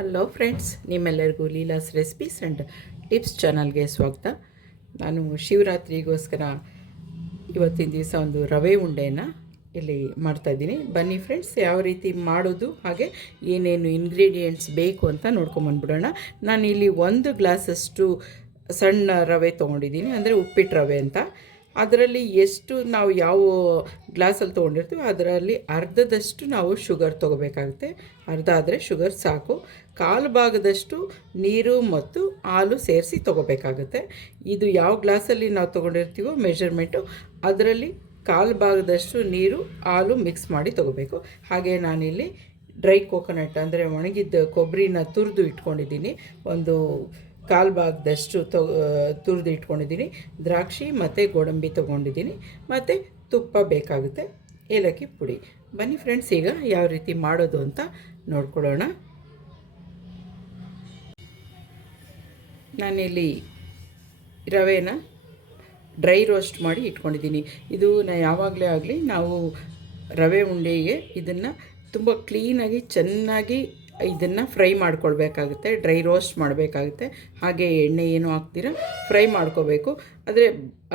Hello friends, ನಿಮ್ಮೆಲ್ಲರಿಗೂ Leela's recipes and tips ಚಾನಲ್ಗೆ ಸ್ವಾಗತ. ನಾನು ಶಿವರಾತ್ರಿಗೋಸ್ಕರ ಇವತ್ತಿನ ದಿವಸ ಒಂದು ರವೆ ಉಂಡೆಯನ್ನು ಇಲ್ಲಿ ಮಾಡ್ತಾಯಿದ್ದೀನಿ. ಬನ್ನಿ ಫ್ರೆಂಡ್ಸ್, ಯಾವ ರೀತಿ ಮಾಡೋದು ಹಾಗೆ ಏನೇನು ಇಂಗ್ರೀಡಿಯೆಂಟ್ಸ್ ಬೇಕು ಅಂತ ನೋಡ್ಕೊಂಬಂದ್ಬಿಡೋಣ. ನಾನು ಇಲ್ಲಿ 1 ಗ್ಲಾಸಷ್ಟು ಸಣ್ಣ ರವೆ ತೊಗೊಂಡಿದ್ದೀನಿ, ಅಂದರೆ ಉಪ್ಪಿಟ್ಟು ರವೆ ಅಂತ. ಅದರಲ್ಲಿ ಎಷ್ಟು ನಾವು ಯಾವ ಗ್ಲಾಸಲ್ಲಿ ತೊಗೊಂಡಿರ್ತೀವಿ ಅದರಲ್ಲಿ ಅರ್ಧದಷ್ಟು ನಾವು ಶುಗರ್ ತೊಗೋಬೇಕಾಗುತ್ತೆ. ಅರ್ಧ ಆದರೆ ಶುಗರ್ ಸಾಕು. ಕಾಲು ಭಾಗದಷ್ಟು ನೀರು ಮತ್ತು ಹಾಲು ಸೇರಿಸಿ ತೊಗೋಬೇಕಾಗುತ್ತೆ. ಇದು ಯಾವ ಗ್ಲಾಸಲ್ಲಿ ನಾವು ತೊಗೊಂಡಿರ್ತೀವೋ ಮೆಷರ್ಮೆಂಟು ಅದರಲ್ಲಿ ಕಾಲು ಭಾಗದಷ್ಟು ನೀರು ಹಾಲು ಮಿಕ್ಸ್ ಮಾಡಿ ತೊಗೋಬೇಕು. ಹಾಗೆ ನಾನಿಲ್ಲಿ ಡ್ರೈ ಕೋಕೋನಟ್ ಅಂದರೆ ಒಣಗಿದ್ದ ಕೊಬ್ಬರಿನ ತುರಿದು ಇಟ್ಕೊಂಡಿದ್ದೀನಿ. ಒಂದು ಕಾಲು ಭಾಗದಷ್ಟು ತುರಿದು ಇಟ್ಕೊಂಡಿದ್ದೀನಿ. ದ್ರಾಕ್ಷಿ ಮತ್ತು ಗೋಡಂಬಿ ತೊಗೊಂಡಿದ್ದೀನಿ. ಮತ್ತು ತುಪ್ಪ ಬೇಕಾಗುತ್ತೆ, ಏಲಕ್ಕಿ ಪುಡಿ. ಬನ್ನಿ ಫ್ರೆಂಡ್ಸ್, ಈಗ ಯಾವ ರೀತಿ ಮಾಡೋದು ಅಂತ ನೋಡ್ಕೊಳ್ಳೋಣ. ನಾನಿಲ್ಲಿ ರವೆನ ಡ್ರೈ ರೋಸ್ಟ್ ಮಾಡಿ ಇಟ್ಕೊಂಡಿದ್ದೀನಿ. ಇದು ಯಾವಾಗಲೇ ಆಗಲಿ ನಾವು ರವೆ ಉಂಡೆಗೆ ಇದನ್ನು ತುಂಬ ಕ್ಲೀನಾಗಿ ಚೆನ್ನಾಗಿ ಇದನ್ನು ಫ್ರೈ ಮಾಡ್ಕೊಳ್ಬೇಕಾಗುತ್ತೆ, ಡ್ರೈ ರೋಸ್ಟ್ ಮಾಡಬೇಕಾಗುತ್ತೆ. ಹಾಗೆ ಎಣ್ಣೆ ಏನೂ ಹಾಕ್ತೀರ ಫ್ರೈ ಮಾಡ್ಕೋಬೇಕು. ಆದರೆ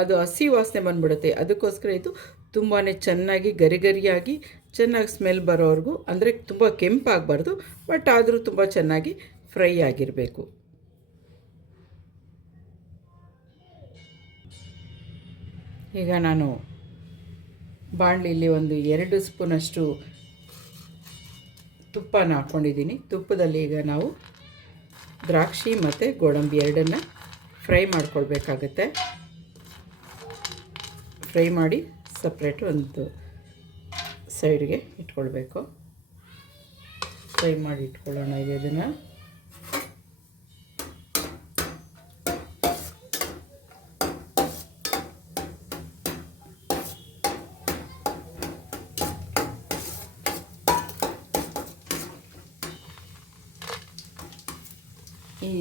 ಅದು ಹಸಿ ವಾಸನೆ ಬಂದುಬಿಡುತ್ತೆ. ಅದಕ್ಕೋಸ್ಕರ ಇದು ತುಂಬಾ ಚೆನ್ನಾಗಿ ಗರಿಗರಿಯಾಗಿ ಚೆನ್ನಾಗಿ ಸ್ಮೆಲ್ ಬರೋವರೆಗೂ, ಅಂದರೆ ತುಂಬ ಕೆಂಪಾಗಬಾರ್ದು, ಬಟ್ ಆದರೂ ತುಂಬ ಚೆನ್ನಾಗಿ ಫ್ರೈ ಆಗಿರಬೇಕು. ಈಗ ನಾನು ಬಾಣಲಿಲಿ ಒಂದು 2 ಸ್ಪೂನಷ್ಟು ತುಪ್ಪನ ಹಾಕ್ಕೊಂಡಿದ್ದೀನಿ. ತುಪ್ಪದಲ್ಲಿ ಈಗ ನಾವು ದ್ರಾಕ್ಷಿ ಮತ್ತು ಗೋಡಂಬಿ ಎರಡನ್ನು ಫ್ರೈ ಮಾಡ್ಕೊಳ್ಬೇಕಾಗತ್ತೆ. ಫ್ರೈ ಮಾಡಿ ಸಪ್ರೇಟ್ ಒಂದು ಸೈಡ್ಗೆ ಇಟ್ಕೊಳ್ಬೇಕು. ಫ್ರೈ ಮಾಡಿ ಇಟ್ಕೊಳ್ಳೋಣ ಈಗ ಇದನ್ನು.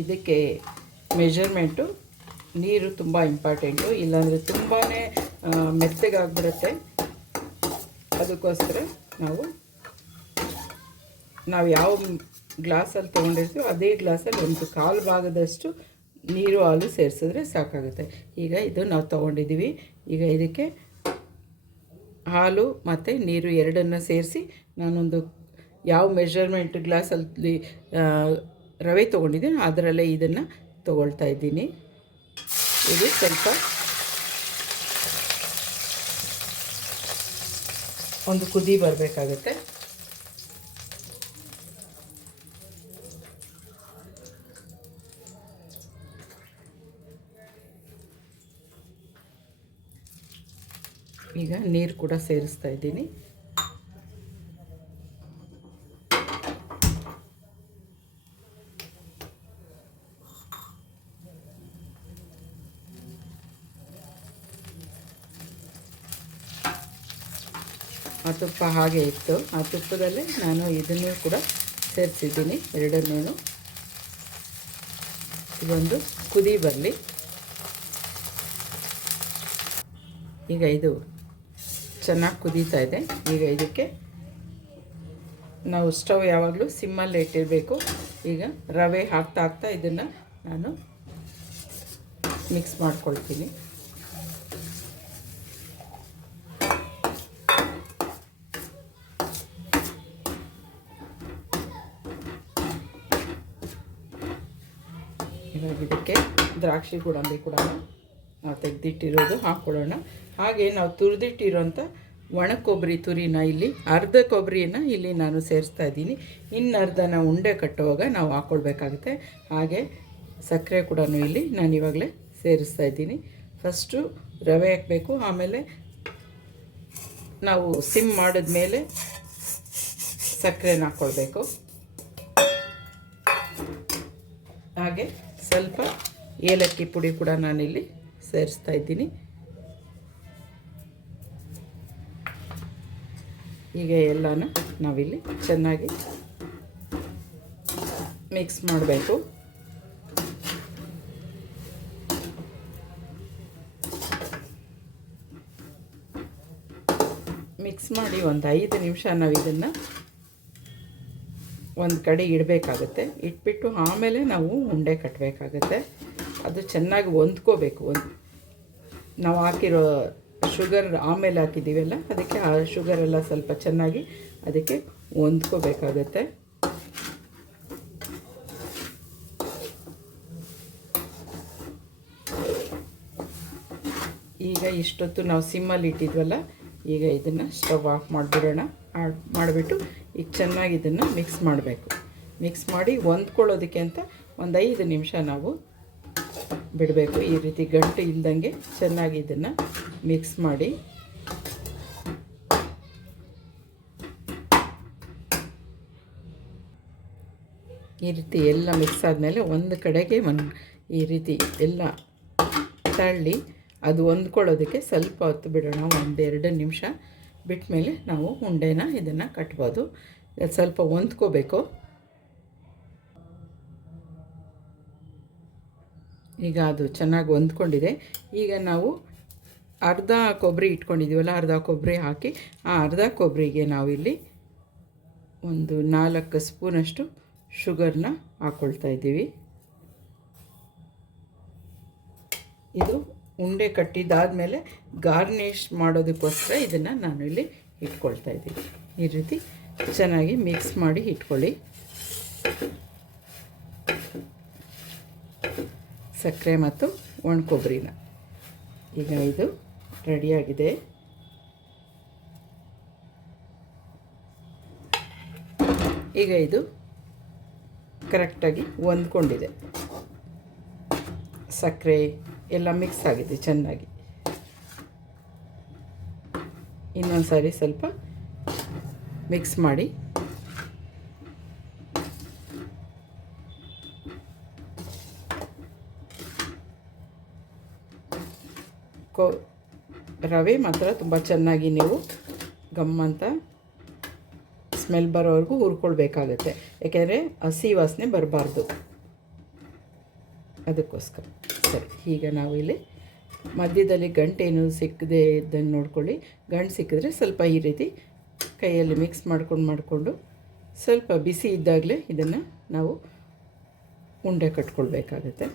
ಇದಕ್ಕೆ ಮೆಷರ್ಮೆಂಟು ನೀರು ತುಂಬ ಇಂಪಾರ್ಟೆಂಟು, ಇಲ್ಲಾಂದರೆ ತುಂಬಾ ಮೆತ್ತಗಾಗ್ಬಿಡುತ್ತೆ. ಅದಕ್ಕೋಸ್ಕರ ನಾವು ಯಾವ ಗ್ಲಾಸಲ್ಲಿ ತೊಗೊಂಡಿರ್ತೀವೋ ಅದೇ ಗ್ಲಾಸಲ್ಲಿ ಒಂದು ಕಾಲು ಭಾಗದಷ್ಟು ನೀರು ಹಾಲು ಸೇರಿಸಿದ್ರೆ ಸಾಕಾಗುತ್ತೆ. ಈಗ ಇದು ನಾವು ತೊಗೊಂಡಿದ್ದೀವಿ. ಈಗ ಇದಕ್ಕೆ ಹಾಲು ಮತ್ತು ನೀರು ಎರಡನ್ನು ಸೇರಿಸಿ ನಾನೊಂದು ಯಾವ ಮೆಷರ್ಮೆಂಟ್ ಗ್ಲಾಸಲ್ಲಿ ರವೆ ತೊಗೊಂಡಿದ್ದೀನಿ ಅದರಲ್ಲೇ ಇದನ್ನು ತೊಗೊಳ್ತಾ ಇದ್ದೀನಿ. ಇದು ಸ್ವಲ್ಪ ಒಂದು ಕುದಿ ಬರಬೇಕಾಗುತ್ತೆ. ಈಗ ನೀರು ಕೂಡ ಸೇರಿಸ್ತಾ ಇದ್ದೀನಿ. ಆ ತುಪ್ಪ ಹಾಗೆ ಇತ್ತು. ಆ ತುಪ್ಪದಲ್ಲೇ ನಾನು ಇದನ್ನು ಕೂಡ ಸೇರಿಸಿದ್ದೀನಿ, ಎರಡನ್ನೂ. ಇದೊಂದು ಕುದಿ ಬರಲಿ. ಈಗ ಇದು ಚೆನ್ನಾಗಿ ಕುದೀತಾ ಇದೆ. ಈಗ ಇದಕ್ಕೆ ನಾವು ಸ್ಟವ್ ಯಾವಾಗಲೂ ಸಿಮ್ಮಲ್ಲಿ ಇಟ್ಟಿರಬೇಕು. ಈಗ ರವೆ ಹಾಕ್ತಾ ಇದನ್ನು ನಾನು ಮಿಕ್ಸ್ ಮಾಡ್ಕೊಳ್ತೀನಿ. ಇವಾಗ ಇದಕ್ಕೆ ದ್ರಾಕ್ಷಿ ಗೋಡಂಬಿ ಕೂಡ ನಾವು ತೆಗೆದಿಟ್ಟಿರೋದು ಹಾಕ್ಕೊಳ್ಳೋಣ. ಹಾಗೆ ನಾವು ತುರಿದಿಟ್ಟಿರೋಂಥ ಒಣ ಕೊಬ್ಬರಿ ತುರಿನ ಇಲ್ಲಿ ಅರ್ಧ ಕೊಬ್ಬರಿನ ಇಲ್ಲಿ ನಾನು ಸೇರಿಸ್ತಾ ಇದ್ದೀನಿ. ಇನ್ನು ಅರ್ಧನ ಉಂಡೆ ಕಟ್ಟುವಾಗ ನಾವು ಹಾಕ್ಕೊಳ್ಬೇಕಾಗುತ್ತೆ. ಹಾಗೆ ಸಕ್ಕರೆ ಕೂಡ ಇಲ್ಲಿ ನಾನು ಇವಾಗಲೇ ಸೇರಿಸ್ತಾ ಇದ್ದೀನಿ. ಫಸ್ಟು ರವೆ ಹಾಕಬೇಕು, ಆಮೇಲೆ ನಾವು ಸಿಮ್ ಮಾಡಿದ್ಮೇಲೆ ಸಕ್ಕರೆನ ಹಾಕ್ಕೊಳ್ಬೇಕು. ಹಾಗೆ ಸ್ವಲ್ಪ ಏಲಕ್ಕಿ ಪುಡಿ ಕೂಡ ನಾನಿಲ್ಲಿ ಸೇರಿಸ್ತಾ ಇದ್ದೀನಿ. ಈಗ ಎಲ್ಲನೂ ನಾವಿಲ್ಲಿ ಚೆನ್ನಾಗಿ ಮಿಕ್ಸ್ ಮಾಡಬೇಕು. ಮಿಕ್ಸ್ ಮಾಡಿ ಒಂದು 5 ನಿಮಿಷ ನಾವು ಇದನ್ನು ಒಂದು ಕಡೆ ಇಡಬೇಕಾಗುತ್ತೆ. ಇಟ್ಬಿಟ್ಟು ಆಮೇಲೆ ನಾವು ಉಂಡೆ ಕಟ್ಟಬೇಕಾಗತ್ತೆ. ಅದು ಚೆನ್ನಾಗಿ ಹೊಂದ್ಕೋಬೇಕು. ನಾವು ಹಾಕಿರೋ ಶುಗರ್ ಆಮೇಲೆ ಹಾಕಿದ್ದೀವಲ್ಲ, ಅದಕ್ಕೆ ಆ ಶುಗರೆಲ್ಲ ಸ್ವಲ್ಪ ಚೆನ್ನಾಗಿ ಅದಕ್ಕೆ ಹೊಂದ್ಕೋಬೇಕಾಗತ್ತೆ. ಈಗ ಇಷ್ಟೊತ್ತು ನಾವು ಸಿಮ್ಮಲ್ಲಿ ಇಟ್ಟಿದ್ವಲ್ಲ, ಈಗ ಇದನ್ನು ಸ್ಟವ್ ಆಫ್ ಮಾಡಿಬಿಡೋಣ. ಮಾಡಿಬಿಟ್ಟು ಈಗ ಚೆನ್ನಾಗಿ ಇದನ್ನು ಮಿಕ್ಸ್ ಮಾಡಬೇಕು. ಮಿಕ್ಸ್ ಮಾಡಿ ಹೊಂದ್ಕೊಳ್ಳೋದಕ್ಕೆ ಅಂತ ಒಂದು 5 ನಿಮಿಷ ನಾವು ಬಿಡಬೇಕು. ಈ ರೀತಿ ಗಂಟು ಇಲ್ದಂಗೆ ಚೆನ್ನಾಗಿ ಇದನ್ನು ಮಿಕ್ಸ್ ಮಾಡಿ. ಈ ರೀತಿ ಎಲ್ಲ ಮಿಕ್ಸ್ ಆದಮೇಲೆ ಒಂದು ಕಡೆಗೆ ಈ ರೀತಿ ಎಲ್ಲ ತಳ್ಳಿ ಅದು ಹೊಂದ್ಕೊಳ್ಳೋದಕ್ಕೆ ಸ್ವಲ್ಪ ಹೊತ್ತು ಬಿಡೋಣ. 1-2 ನಿಮಿಷ ಬಿಟ್ಟ ಮೇಲೆ ನಾವು ಉಂಡೆನ ಇದನ್ನು ಕಟ್ಬೋದು. ಸ್ವಲ್ಪ ಹೊಂದ್ಕೋಬೇಕು. ಈಗ ಅದು ಚೆನ್ನಾಗಿ ಹೊಂದ್ಕೊಂಡಿದೆ. ಈಗ ನಾವು ಅರ್ಧ ಕೊಬ್ಬರಿ ಇಟ್ಕೊಂಡಿದ್ದೀವಲ್ಲ, ಅರ್ಧ ಕೊಬ್ಬರಿ ಹಾಕಿ ಆ ಅರ್ಧ ಕೊಬ್ಬರಿಗೆ ನಾವಿಲ್ಲಿ ಒಂದು 4 ಸ್ಪೂನಷ್ಟು ಶುಗರ್ನ ಹಾಕ್ಕೊಳ್ತಾ ಇದ್ದೀವಿ. ಇದು ಉಂಡೆ ಕಟ್ಟಿದ್ದಾದಮೇಲೆ ಗಾರ್ನಿಷ್ ಮಾಡೋದಕ್ಕೋಸ್ಕರ ಇದನ್ನು ನಾನು ಇಲ್ಲಿ ಇಟ್ಕೊಳ್ತಾ ಇದ್ದೀನಿ. ಈ ರೀತಿ ಚೆನ್ನಾಗಿ ಮಿಕ್ಸ್ ಮಾಡಿ ಇಟ್ಕೊಳ್ಳಿ. ಸಕ್ಕರೆ ಮತ್ತು ಒಣ ಕೊಬ್ಬರಿನ. ಈಗ ಇದು ರೆಡಿಯಾಗಿದೆ. ಈಗ ಇದು ಕರೆಕ್ಟಾಗಿ ಹೊಂದ್ಕೊಂಡಿದೆ. ಸಕ್ಕರೆ ಎಲ್ಲ ಮಿಕ್ಸ್ ಆಗಿದೆ ಚೆನ್ನಾಗಿ. ಇನ್ನೊಂದು ಸಾರಿ ಸ್ವಲ್ಪ ಮಿಕ್ಸ್ ಮಾಡಿ ರವೆ ಮಾತ್ರ ತುಂಬ ಚೆನ್ನಾಗಿ ನೀವು ಗಮ್ಮಂತ ಸ್ಮೆಲ್ ಬರೋವರೆಗೂ ಹುರ್ಕೊಳ್ಬೇಕಾಗತ್ತೆ. ಯಾಕೆಂದರೆ ಹಸಿ ವಾಸನೆ ಬರಬಾರ್ದು, ಅದಕ್ಕೋಸ್ಕರ. ಸರಿ, ಈಗ ನಾವು ಇಲ್ಲಿ ಮಧ್ಯದಲ್ಲಿ ಗಂಟೇನು ಸಿಕ್ಕದೆ ಇದ್ದಂಗೆ ನೋಡ್ಕೊಳ್ಳಿ. ಗಂಟು ಸಿಕ್ಕಿದ್ರೆ ಸ್ವಲ್ಪ ಈ ರೀತಿ ಕೈಯಲ್ಲಿ ಮಿಕ್ಸ್ ಮಾಡಿಕೊಂಡು ಸ್ವಲ್ಪ ಬಿಸಿ ಇದ್ದಾಗಲೇ ಇದನ್ನು ನಾವು ಉಂಡೆ ಕಟ್ಕೊಳ್ಬೇಕಾಗತ್ತೆ.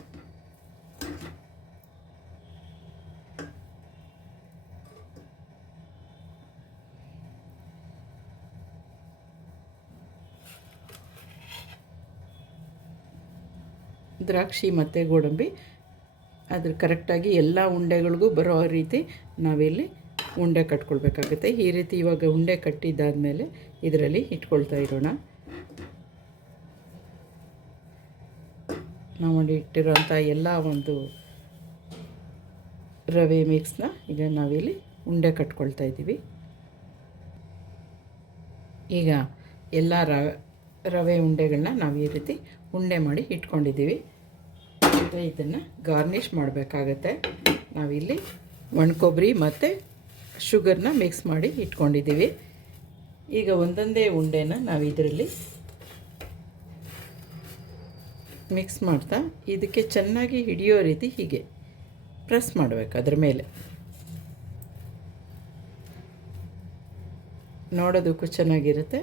ದ್ರಾಕ್ಷಿ ಮತ್ತು ಗೋಡಂಬಿ ಅದ್ರ ಕರೆಕ್ಟಾಗಿ ಎಲ್ಲ ಉಂಡೆಗಳಿಗೂ ಬರೋ ರೀತಿ ನಾವಿಲ್ಲಿ ಉಂಡೆ ಕಟ್ಕೊಳ್ಬೇಕಾಗುತ್ತೆ. ಈ ರೀತಿ ಇವಾಗ ಉಂಡೆ ಕಟ್ಟಿದ್ದಾದಮೇಲೆ ಇದರಲ್ಲಿ ಇಟ್ಕೊಳ್ತಾ ಇರೋಣ. ನಾವು ಇಟ್ಟಿರೋಂಥ ಎಲ್ಲ ಒಂದು ರವೆ ಮಿಕ್ಸ್ನ ಈಗ ನಾವಿಲ್ಲಿ ಉಂಡೆ ಕಟ್ಕೊಳ್ತಾ ಇದ್ದೀವಿ. ಈಗ ಎಲ್ಲ ರವೆ ಉಂಡೆಗಳನ್ನ ನಾವು ಈ ರೀತಿ ಉಂಡೆ ಮಾಡಿ ಇಟ್ಕೊಂಡಿದ್ದೀವಿ. ಈಗ ಇದನ್ನು ಗಾರ್ನಿಷ್ ಮಾಡಬೇಕಾಗತ್ತೆ. ನಾವಿಲ್ಲಿ ಒಣ ಕೊಬ್ಬರಿ ಮತ್ತು ಶುಗರ್ನ ಮಿಕ್ಸ್ ಮಾಡಿ ಇಟ್ಕೊಂಡಿದ್ದೀವಿ. ಈಗ ಒಂದೊಂದೇ ಉಂಡೆನ ನಾವು ಇದರಲ್ಲಿ ಮಿಕ್ಸ್ ಮಾಡ್ತಾ ಇದಕ್ಕೆ ಚೆನ್ನಾಗಿ ಹಿಡಿಯೋ ರೀತಿ ಹೀಗೆ ಪ್ರೆಸ್ ಮಾಡಬೇಕು. ಅದ್ರ ಮೇಲೆ ನೋಡೋದಕ್ಕೂ ಚೆನ್ನಾಗಿರುತ್ತೆ.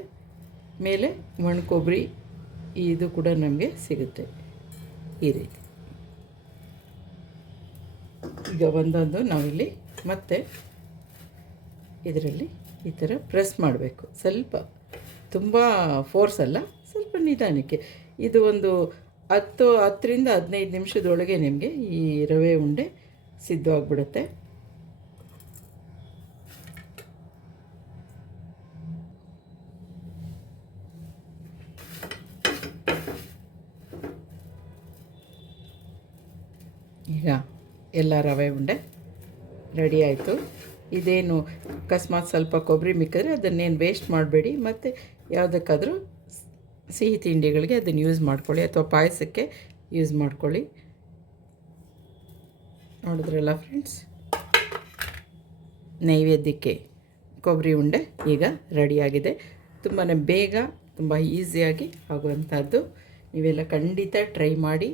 ಮೇಲೆ ಒಣ ಕೊಬ್ಬರಿ ಇದು ಕೂಡ ನಮಗೆ ಸಿಗುತ್ತೆ ಈ ರೀತಿ. ಈಗ ಒಂದೊಂದು ನಾವಿಲ್ಲಿ ಮತ್ತೆ ಇದರಲ್ಲಿ ಈ ಥರ ಪ್ರೆಸ್ ಮಾಡಬೇಕು. ಸ್ವಲ್ಪ ತುಂಬ ಫೋರ್ಸ್ ಅಲ್ಲ, ಸ್ವಲ್ಪ ನಿಧಾನಕ್ಕೆ. ಇದು ಒಂದು 10ರಿಂದ 15 ನಿಮಿಷದೊಳಗೆ ನಿಮಗೆ ಈ ರವೆ ಉಂಡೆ ಸಿದ್ಧವಾಗಿಬಿಡುತ್ತೆ. ಈಗ ಎಲ್ಲ ರವೆ ಉಂಡೆ ರೆಡಿ ಆಯಿತು. ಇದೇನು ಅಕಸ್ಮಾತ್ ಸ್ವಲ್ಪ ಕೊಬ್ಬರಿ ಮಿಕ್ಕಿದ್ರೆ ಅದನ್ನೇನು ವೇಸ್ಟ್ ಮಾಡಬೇಡಿ. ಮತ್ತು ಯಾವುದಕ್ಕಾದರೂ ಸಿಹಿ ತಿಂಡಿಗಳಿಗೆ ಅದನ್ನು ಯೂಸ್ ಮಾಡ್ಕೊಳ್ಳಿ, ಅಥವಾ ಪಾಯಸಕ್ಕೆ ಯೂಸ್ ಮಾಡ್ಕೊಳ್ಳಿ. ನೋಡಿದ್ರಲ್ಲ ಫ್ರೆಂಡ್ಸ್, ನೈವೇದ್ಯಕ್ಕೆ ಕೊಬ್ಬರಿ ಉಂಡೆ ಈಗ ರೆಡಿಯಾಗಿದೆ. ತುಂಬಾ ಬೇಗ, ತುಂಬ ಈಸಿಯಾಗಿ ಆಗುವಂಥದ್ದು. ನೀವೆಲ್ಲ ಖಂಡಿತ ಟ್ರೈ ಮಾಡಿ.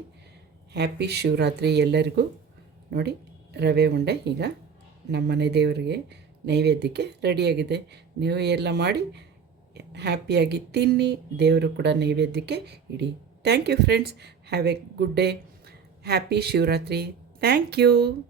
ಹ್ಯಾಪಿ ಶಿವರಾತ್ರಿ ಎಲ್ಲರಿಗೂ. ನೋಡಿ, ರವೆ ಉಂಡೆ ಈಗ ನಮ್ಮನೆ ದೇವರಿಗೆ ನೈವೇದ್ಯಕ್ಕೆ ರೆಡಿಯಾಗಿದೆ. ನೀವು ಎಲ್ಲ ಮಾಡಿ ಹ್ಯಾಪಿಯಾಗಿ ತಿನ್ನಿ, ದೇವರು ಕೂಡ ನೈವೇದ್ಯಕ್ಕೆ ಇಡಿ. Thank you friends. Have a good day. Happy Shivaratri. Thank you.